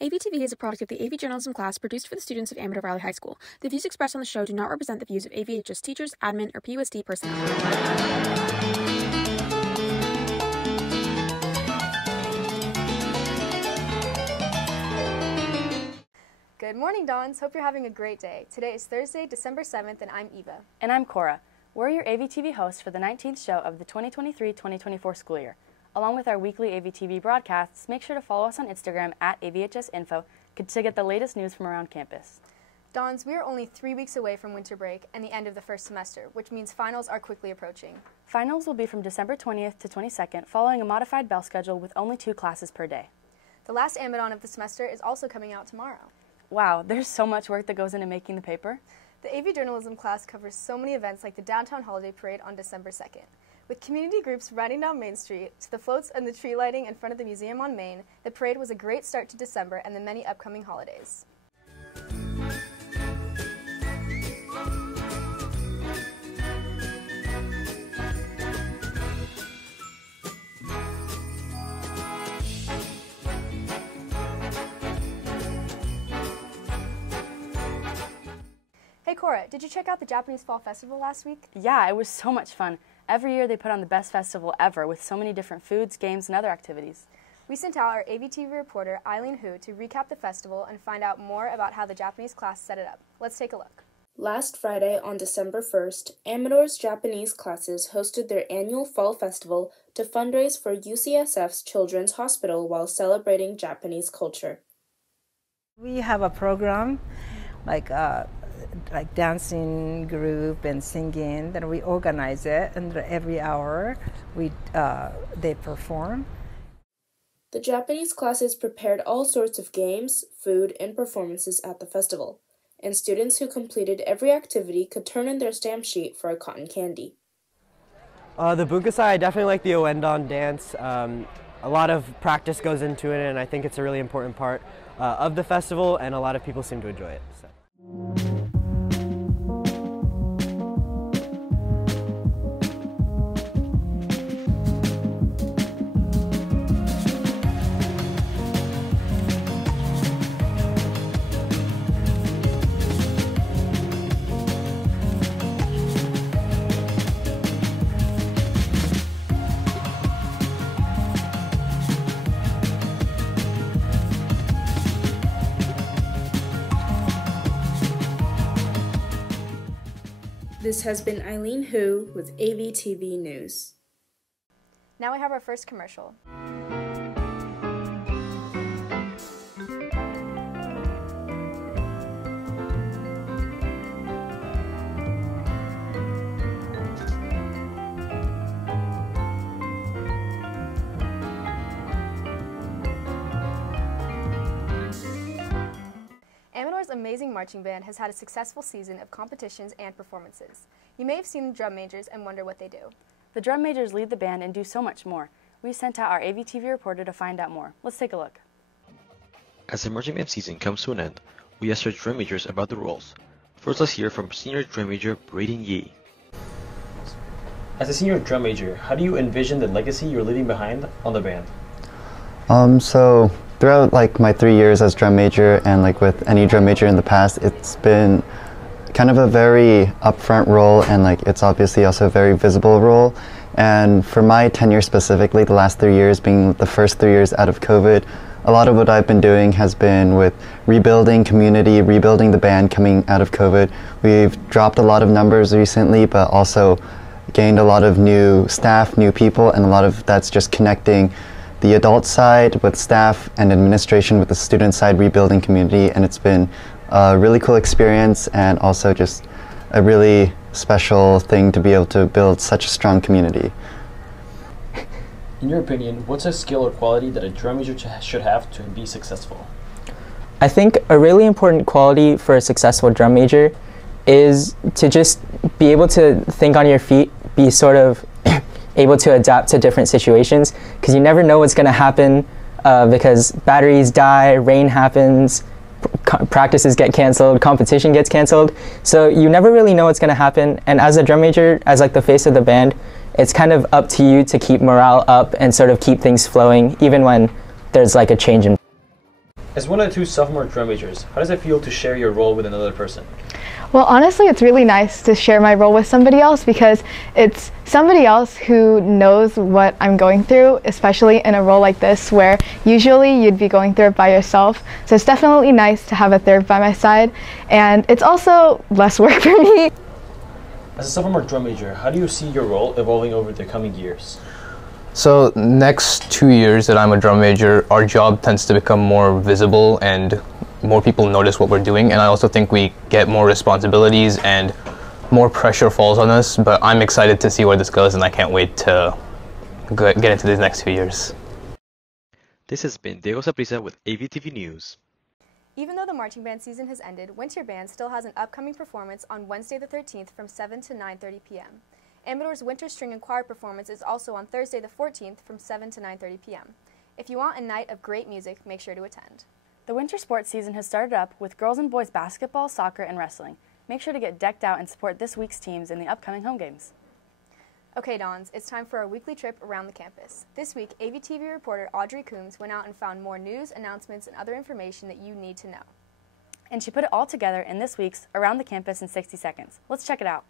AVtv is a product of the AV journalism class produced for the students of Amadon Valley High School. The views expressed on the show do not represent the views of AVHS teachers, admin, or PUSD personnel. Good morning, Dons. Hope you're having a great day. Today is Thursday, December 7th, and I'm Eva. And I'm Cora. We're your AVtv hosts for the 19th show of the 2023-2024 school year. Along with our weekly AVtv broadcasts, make sure to follow us on Instagram at AVHSinfo to get the latest news from around campus. Dons, we are only 3 weeks away from winter break and the end of the first semester, which means finals are quickly approaching. Finals will be from December 20th to 22nd, following a modified bell schedule with only 2 classes per day. The last Amadon of the semester is also coming out tomorrow. Wow, there's so much work that goes into making the paper. The AV journalism class covers so many events like the Downtown Holiday Parade on December 2nd. With community groups riding down Main Street, to the floats and the tree lighting in front of the museum on Main, the parade was a great start to December and the many upcoming holidays. Hey Cora, did you check out the Japanese Fall Festival last week? Yeah, it was so much fun. Every year they put on the best festival ever with so many different foods, games, and other activities. We sent out our AVtv reporter Eileen Hu to recap the festival and find out more about how the Japanese class set it up. Let's take a look. Last Friday on December 1st, Amador's Japanese classes hosted their annual Fall Festival to fundraise for UCSF's Children's Hospital while celebrating Japanese culture. We have a program like dancing group and singing. Then we organize it, and every hour they perform. The Japanese classes prepared all sorts of games, food, and performances at the festival, and students who completed every activity could turn in their stamp sheet for a cotton candy. The Bunkusai, I definitely like the Amadon dance. A lot of practice goes into it, and I think it's a really important part of the festival, and a lot of people seem to enjoy it. So. This has been Eileen Hu with AVtv News. Now we have our first commercial. Amador's amazing marching band has had a successful season of competitions and performances. You may have seen the drum majors and wonder what they do. The drum majors lead the band and do so much more. We sent out our AVtv reporter to find out more. Let's take a look. As the marching band season comes to an end, we asked our drum majors about the roles. First, let's hear from senior drum major Braden Yee. As a senior drum major, how do you envision the legacy you're leaving behind on the band? So throughout my 3 years as drum major and with any drum major in the past, it's been kind of a very upfront role, and it's obviously also a very visible role. And for my tenure specifically, the last 3 years being the first 3 years out of COVID, a lot of what I've been doing has been with rebuilding community, rebuilding the band coming out of COVID. We've dropped a lot of numbers recently, but also gained a lot of new staff, new people, and a lot of that's just connecting the adult side with staff and administration with the student side, rebuilding community, and it's been a really cool experience and also just a really special thing to be able to build such a strong community. In your opinion, what's a skill or quality that a drum major should have to be successful? I think a really important quality for a successful drum major is to just be able to think on your feet, be sort of able to adapt to different situations, because you never know what's going to happen because batteries die, rain happens, practices get canceled, competition gets canceled. So you never really know what's going to happen. And as a drum major, as the face of the band, it's kind of up to you to keep morale up and sort of keep things flowing, even when there's a change in. As one of the two sophomore drum majors, how does it feel to share your role with another person? Well, honestly, it's really nice to share my role with somebody else because it's somebody else who knows what I'm going through, especially in a role like this where usually you'd be going through it by yourself. So it's definitely nice to have a third by my side, and it's also less work for me. As a sophomore drum major, how do you see your role evolving over the coming years? So next 2 years that I'm a drum major, our job tends to become more visible and more people notice what we're doing, and I also think we get more responsibilities and more pressure falls on us, but I'm excited to see where this goes and I can't wait to get into these next 2 years. This has been Diego Saprissa with AVtv News. Even though the marching band season has ended, Winter Band still has an upcoming performance on Wednesday the 13th from 7 to 9:30 p.m. Amador's Winter String and Choir performance is also on Thursday the 14th from 7 to 9:30 p.m. If you want a night of great music, make sure to attend. The winter sports season has started up with girls and boys basketball, soccer, and wrestling. Make sure to get decked out and support this week's teams in the upcoming home games. Okay, Dons, it's time for our weekly trip around the campus. This week, AVtv reporter Audrey Coombs went out and found more news, announcements, and other information that you need to know. And she put it all together in this week's Around the Campus in 60 Seconds. Let's check it out.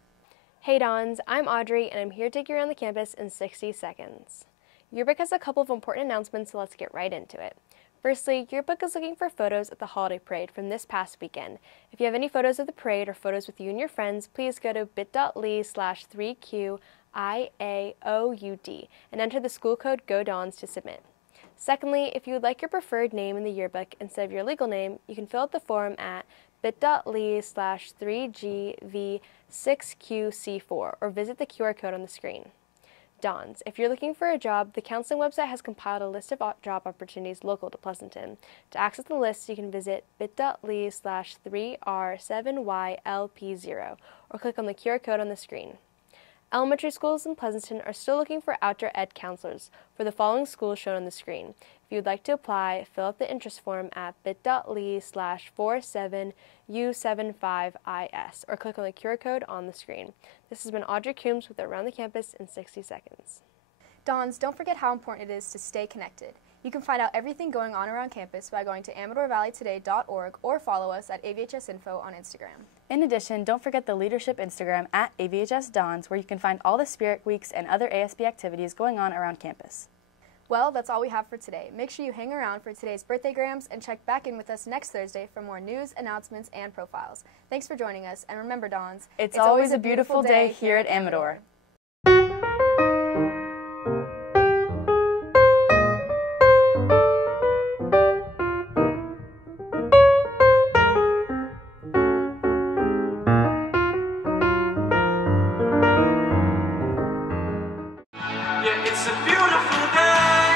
Hey Dons, I'm Audrey, and I'm here to take you around the campus in 60 seconds. Yearbook has a couple of important announcements, so let's get right into it. Firstly, Yearbook is looking for photos at the holiday parade from this past weekend. If you have any photos of the parade or photos with you and your friends, please go to bit.ly/3QIAOUD and enter the school code GODONS to submit. Secondly, if you would like your preferred name in the yearbook instead of your legal name, you can fill out the form at bit.ly/3GV6QC4 or visit the QR code on the screen. Dons, if you're looking for a job, the counseling website has compiled a list of job opportunities local to Pleasanton. To access the list, you can visit bit.ly/3R7YLP0 or click on the QR code on the screen. Elementary schools in Pleasanton are still looking for outdoor ed counselors for the following schools shown on the screen. If you would like to apply, fill out the interest form at bit.ly/47U75IS or click on the QR code on the screen. This has been Audrey Coombs with Around the Campus in 60 Seconds. Dons, don't forget how important it is to stay connected. You can find out everything going on around campus by going to AmadorValleyToday.org or follow us at AVHS Info on Instagram. In addition, don't forget the leadership Instagram at AVHS Dons, where you can find all the Spirit Weeks and other ASB activities going on around campus. Well, that's all we have for today. Make sure you hang around for today's birthday grams and check back in with us next Thursday for more news, announcements, and profiles. Thanks for joining us, and remember, Dons, it's always a beautiful day here at Amador. Yeah, it's a beautiful day.